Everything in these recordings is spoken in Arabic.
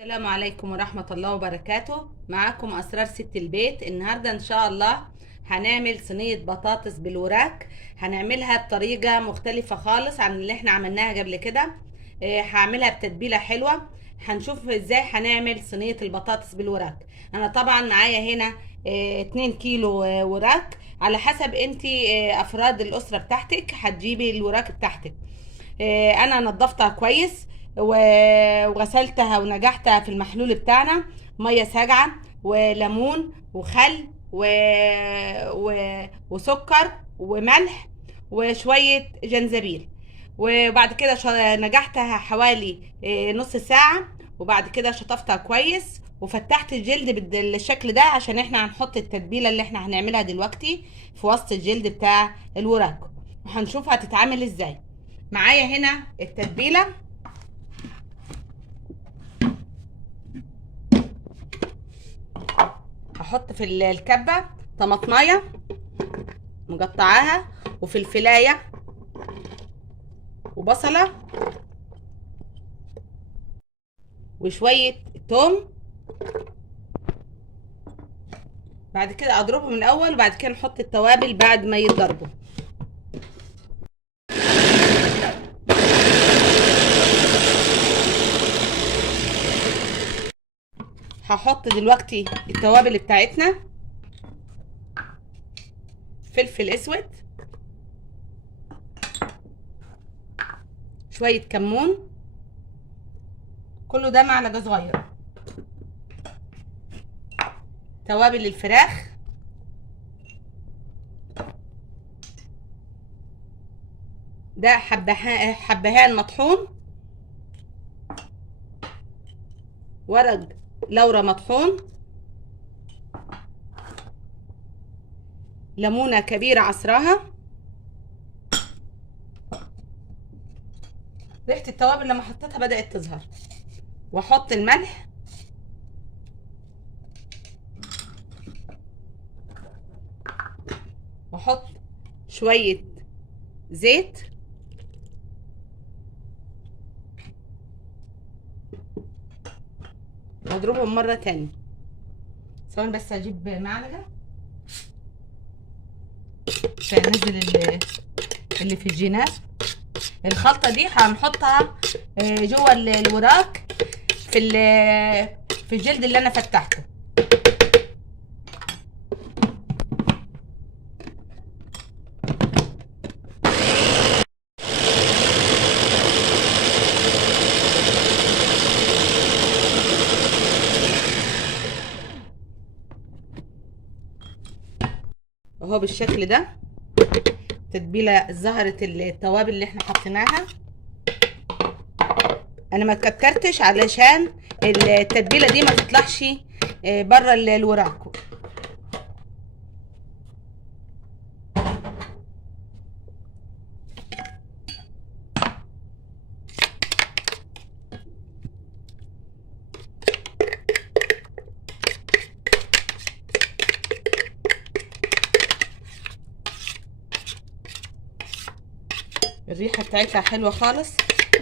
السلام عليكم ورحمة الله وبركاته. معاكم أسرار ست البيت. النهاردة إن شاء الله هنعمل صينية بطاطس بالوراك. هنعملها بطريقة مختلفة خالص عن اللي احنا عملناها قبل كده. هعملها بتتبيلة حلوة. هنشوف ازاي هنعمل صينية البطاطس بالوراك. انا طبعا معايا هنا 2 كيلو وراك. على حسب انتي افراد الاسرة بتاعتك هتجيبي الوراك بتاعتك. انا نضفتها كويس وغسلتها ونجحتها في المحلول بتاعنا. ميه ساقعه وليمون وخل وسكر وملح وشويه جنزبيل. وبعد كده نجحتها حوالي نص ساعه. وبعد كده شطفتها كويس وفتحت الجلد بالشكل ده عشان احنا هنحط التتبيله اللي احنا هنعملها دلوقتي في وسط الجلد بتاع الوراك، وهنشوف هتتعمل ازاي. معايا هنا التتبيله. هحط في الكبه طماطمايه مقطعاها وفلفلايه وبصله وشويه توم. بعد كده اضربهم الاول وبعد كده نحط التوابل بعد ما يتضربوا. هحط دلوقتي التوابل بتاعتنا: فلفل اسود، شويه كمون، كله ده معلقه صغيره، توابل الفراخ، ده حبهان مطحون، ورق لورا مطحون، ليمونه كبيره عصراها. ريحه التوابل لما حطيتها بدات تظهر. واحط الملح واحط شويه زيت واضربهم مره تانية. ثواني بس اجيب معلقه عشان انزل اللي في الجناب. الخلطه دي هنحطها جوه الوراك في الجلد اللي انا فتحته. اهو بالشكل ده تتبيله ظهرت التوابل اللي احنا حطيناها. انا ما كترتش علشان التتبيله دي ما تطلعش بره الوراك. الريحه بتاعتها حلوه خالص.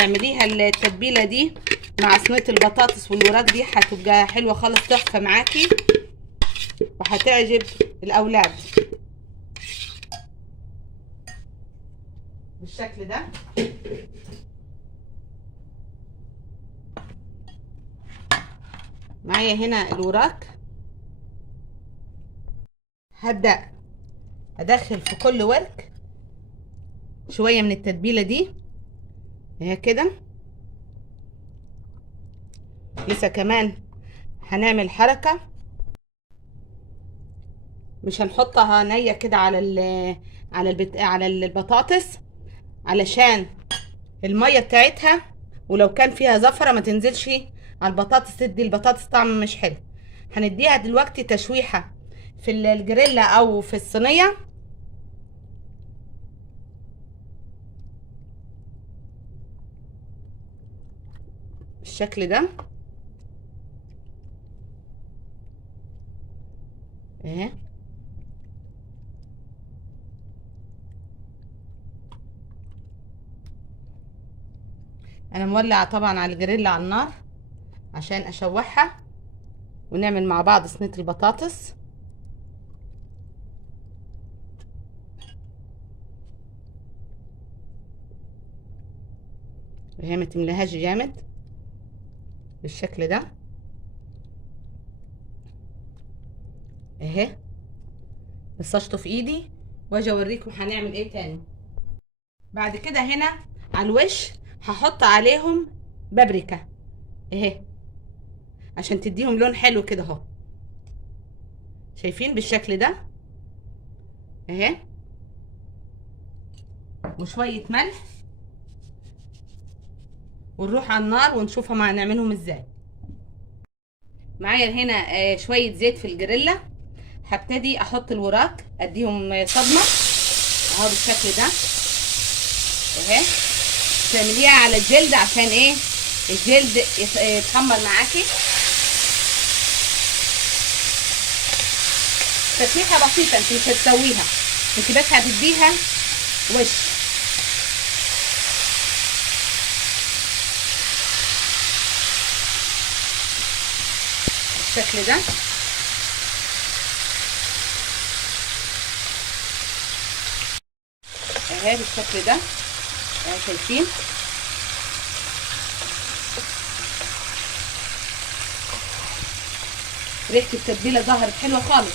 اعمليها التتبيله دي مع صينيه البطاطس والوراك دي هتبقى حلوه خالص، تحفه معاكي وهتعجب الاولاد بالشكل ده. معايا هنا الوراك. هبدأ ادخل في كل ورك شويه من التتبيله دي اهي كده. لسه كمان هنعمل حركه، مش هنحطها نيه كده على البطاطس علشان الميه بتاعتها ولو كان فيها زفره ما تنزلش على البطاطس، تدي البطاطس طعم مش حلو. هنديها دلوقتي تشويحه في الجريلا او في الصينيه بالشكل ده اهي. انا مولعه طبعا على الجريلا على النار عشان اشوحها ونعمل مع بعض صينيه البطاطس. وهي ما تملاهاش جامد بالشكل ده اهي. بس اشطف ايدي واجي اوريكم هنعمل ايه تاني. بعد كده هنا على الوش هحط عليهم بابريكا اهي، عشان تديهم لون حلو كده اهو. شايفين بالشكل ده اهي. وشويه ملح، ونروح على النار ونشوفهم هنعملهم ازاي. معايا هنا شويه زيت في الجريلا. هبتدي احط الوراك اديهم صدمه اهو بالشكل ده اهي. تعمليها على الجلد عشان ايه؟ الجلد يتحمر معاكي. تسويحه بسيطه، انت مش هتسويها، انت بس هتديها وش. بالشكل ده اهي، بالشكل ده اهي. شايفين ريحه التتبيله ظهرت حلوه خالص.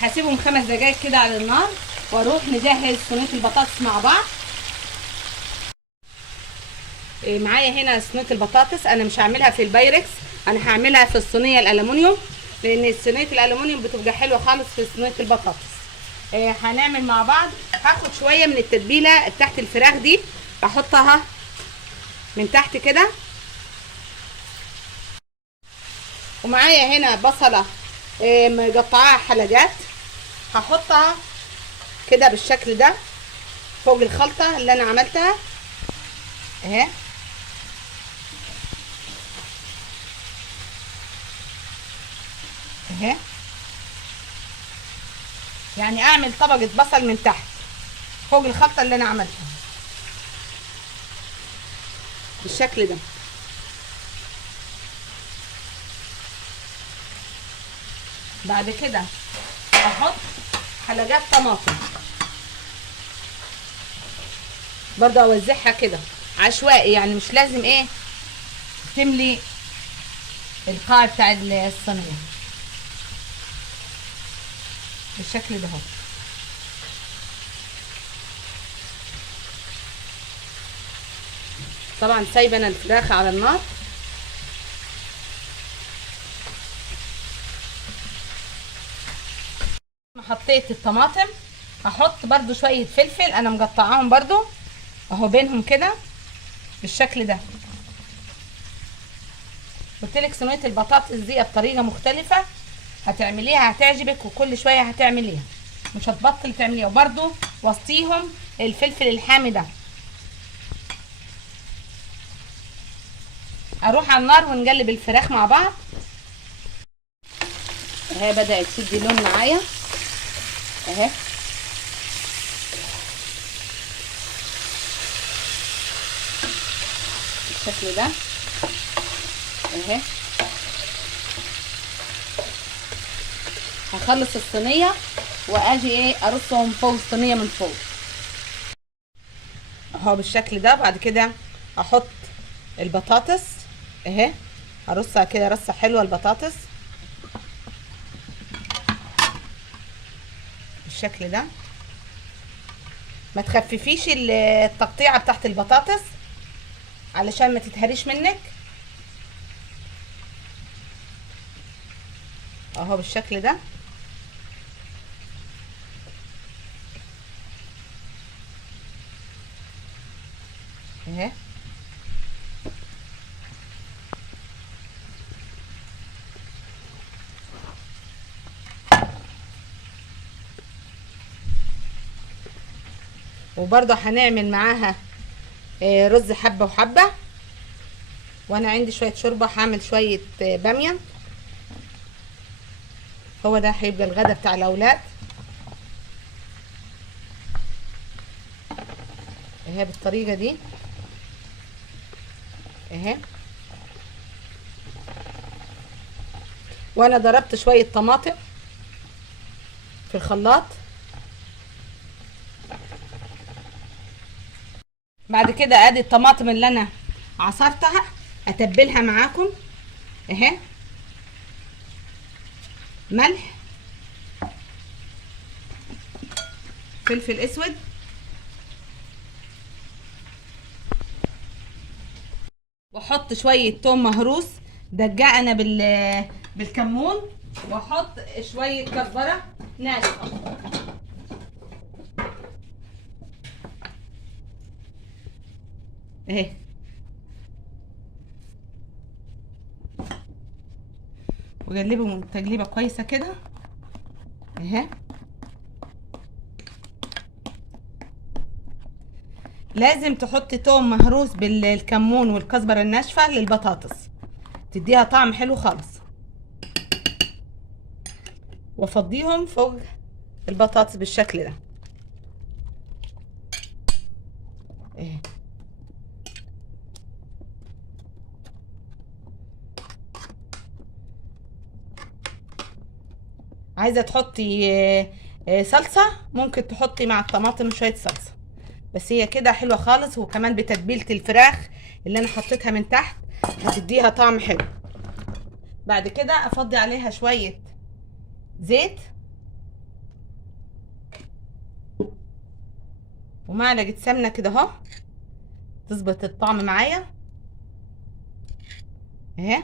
هسيبهم 5 دقايق كده على النار واروح نجهز صينيه البطاطس مع بعض. معايا هنا صينيه البطاطس. انا مش هعملها في البايركس، انا هعملها في الصينيه الالومنيوم، لان صينيه الالومنيوم بتبقى حلوه خالص في صينيه البطاطس. هنعمل مع بعض. هاخد شويه من التتبيله تحت الفراخ دي احطها من تحت كده. ومعايا هنا بصله مقطعاها حلقات، هحطها كده بالشكل ده فوق الخلطه اللي انا عملتها اهي. اهي يعني اعمل طبقه بصل من تحت فوق الخلطه اللي انا عملتها بالشكل ده. بعد كده احط حلقات طماطم برضه، اوزعها كده عشوائي، يعني مش لازم ايه تملي القاع بتاع الصينيه بالشكل ده اهو. طبعا سايبه انا الفراخ على النار. حطيت الطماطم، هحط برضو شويه فلفل انا مقطعاهم برضو اهو بينهم كده بالشكل ده. قلتلك صينيه البطاطس دي بطريقه مختلفه هتعمليها هتعجبك، وكل شويه هتعمليها مش هتبطل تعمليها. وبرضو وسطيهم الفلفل الحامي ده. اروح على النار ونقلب الفراخ مع بعض اهي. بدات تدي لون معايا اهي. بالشكل ده اهي. هخلص الصينيه واجي ايه ارصهم فوق الصينيه من فوق اهو بالشكل ده. بعد كده احط البطاطس اهي، ارصها كده رصه حلوه البطاطس بالشكل ده. ما تخففيش التقطيعه بتاعت البطاطس علشان ما تتهريش منك. اهو بالشكل ده. اهي وبرضه هنعمل معاها رز حبه وحبه. وانا عندي شويه شوربه، هعمل شويه باميه. هو ده هيبقى الغدا بتاع الاولاد. اهي بالطريقه دي اهي. وانا ضربت شويه طماطم في الخلاط. بعد كده ادي الطماطم اللي انا عصرتها اتبلها معاكم اهي. ملح، فلفل اسود، واحط شويه توم مهروس دجقنا بالكمون، واحط شويه كزبره ناشفه اهي. وقلبهم تقليبه كويسه كده اهي. لازم تحطي توم مهروس بالكمون والكزبره الناشفه للبطاطس، تديها طعم حلو خالص. وافضيهم فوق البطاطس بالشكل ده اهي. عايزه تحطي صلصه، ممكن تحطي مع الطماطم شويه صلصه، بس هي كده حلوه خالص. وكمان بتتبيله الفراخ اللي انا حطيتها من تحت هتديها طعم حلو. بعد كده افضي عليها شويه زيت ومعلقه سمنه كده اهو، تظبط الطعم معايا اهي.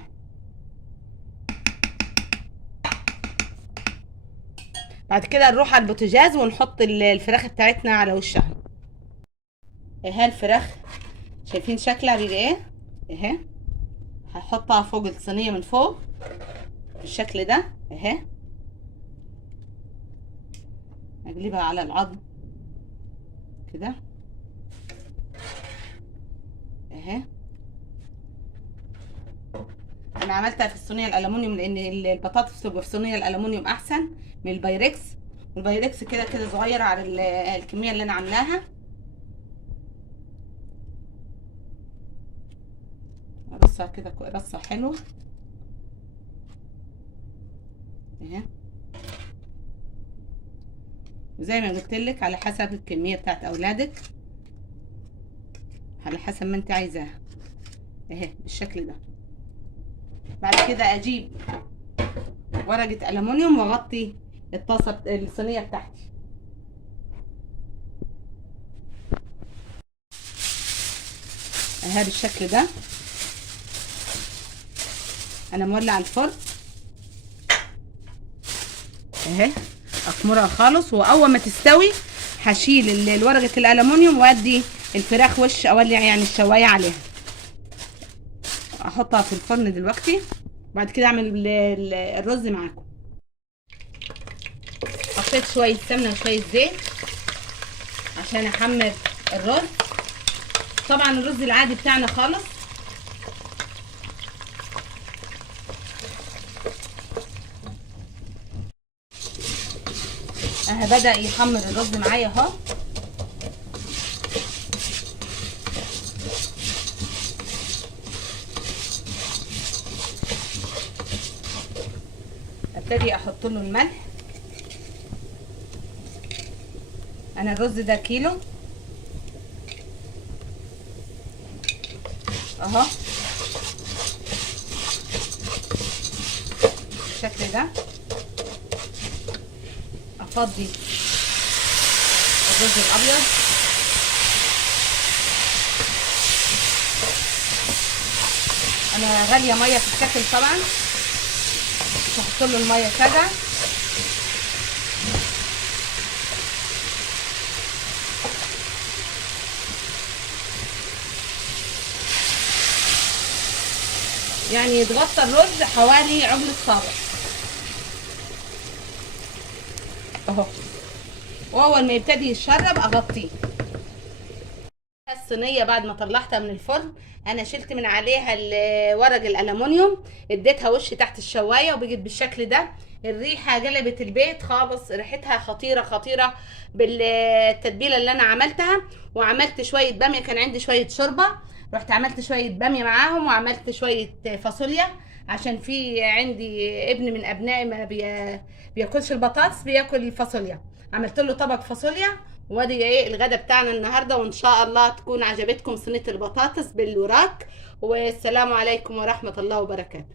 بعد كده نروح على البوتاجاز ونحط الفراخ بتاعتنا على وشها اهي. الفراخ شايفين شكلها بيبقى ايه اهي. هحطها فوق الصينيه من فوق بالشكل ده اهي. اقلبها على العظم كده اهي. انا عملتها في الصينيه الالومنيوم لان البطاطس تبقى في صينيه الالومنيوم احسن من البايركس. والبايركس كده كده صغيره على الكميه اللي انا عاملاها. ارصها كده رصه حلوه اهي. وزي ما قلت لك على حسب الكميه بتاعت اولادك، على حسب ما انت عايزاها اهي بالشكل ده. بعد كده اجيب ورقه الومنيوم واغطي الطاسه الصينيه بتاعتي اهي بالشكل ده. انا مولع الفرن اهي، اخمرها خالص. واول ما تستوي هشيل ورقه الالومنيوم وادي الفراخ وش اولع يعني الشوايه عليها. احطها في الفرن دلوقتي. بعد كده اعمل الرز معاكم. حطيت شويه سمنه وشويه زيت عشان احمر الرز. طبعا الرز العادي بتاعنا خالص اهي. بدأ يحمر الرز معايا اهو. ابتدي احط له الملح. انا الرز ده كيلو اهو بالشكل ده. افضي الرز الابيض انا غاليه ميه في الشكل طبعا، مش حط له الميه كده. يعني يتغطى الرز حوالي عقلة صابع اهو، واول ما يبتدي يتشرب اغطيه. الصينيه بعد ما طلعتها من الفرن انا شلت من عليها ورق الالومنيوم، اديتها وش تحت الشوايه وبقت بالشكل ده. الريحه قلبت البيت خالص، ريحتها خطيره خطيره بالتتبيله اللي انا عملتها. وعملت شويه باميه، كان عندي شويه شوربه، رحت عملت شويه باميه معاهم، وعملت شويه فاصوليا عشان في عندي ابن من ابنائي ما بياكلش البطاطس، بياكل الفاصوليا. عملت له طبق فاصوليا. وادي ايه الغدا بتاعنا النهارده، وان شاء الله تكون عجبتكم صينيه البطاطس بالوراك. والسلام عليكم ورحمه الله وبركاته.